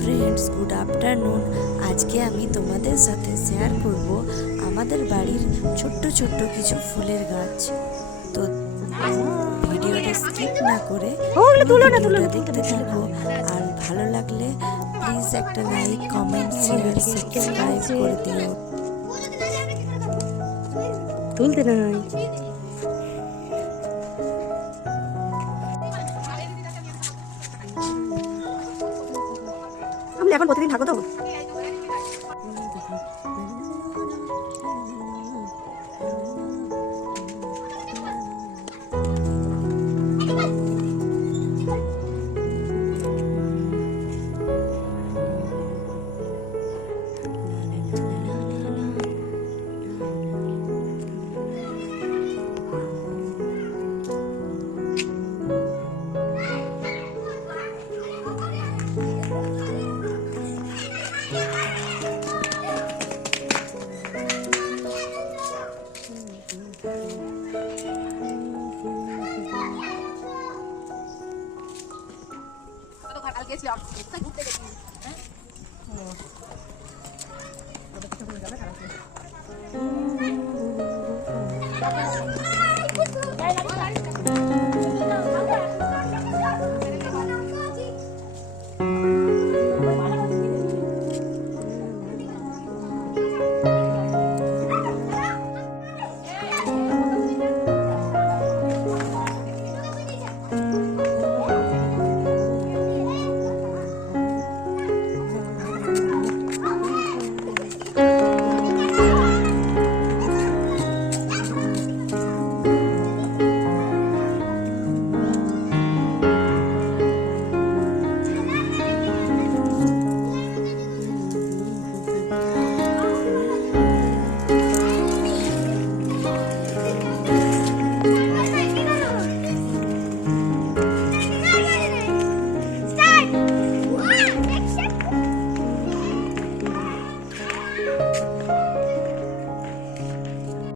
Friends, good afternoon. আজকে আমি তোমাদের সাথে শেয়ার করব আমাদের বাড়ির ছোট্ট ছোট্ট কিছু ফুলের গাছ। তো ভিডিওটা স্কিপ না করে ভিডিওটা দেখতে থাকো। আর ভালো লাগলে প্লিজ একটা লাইক, কমেন্ট, শেয়ার, সাবস্ক্রাইব করে দিও। তুলতে নাই আমি এখন প্রতিদিন থাকো তো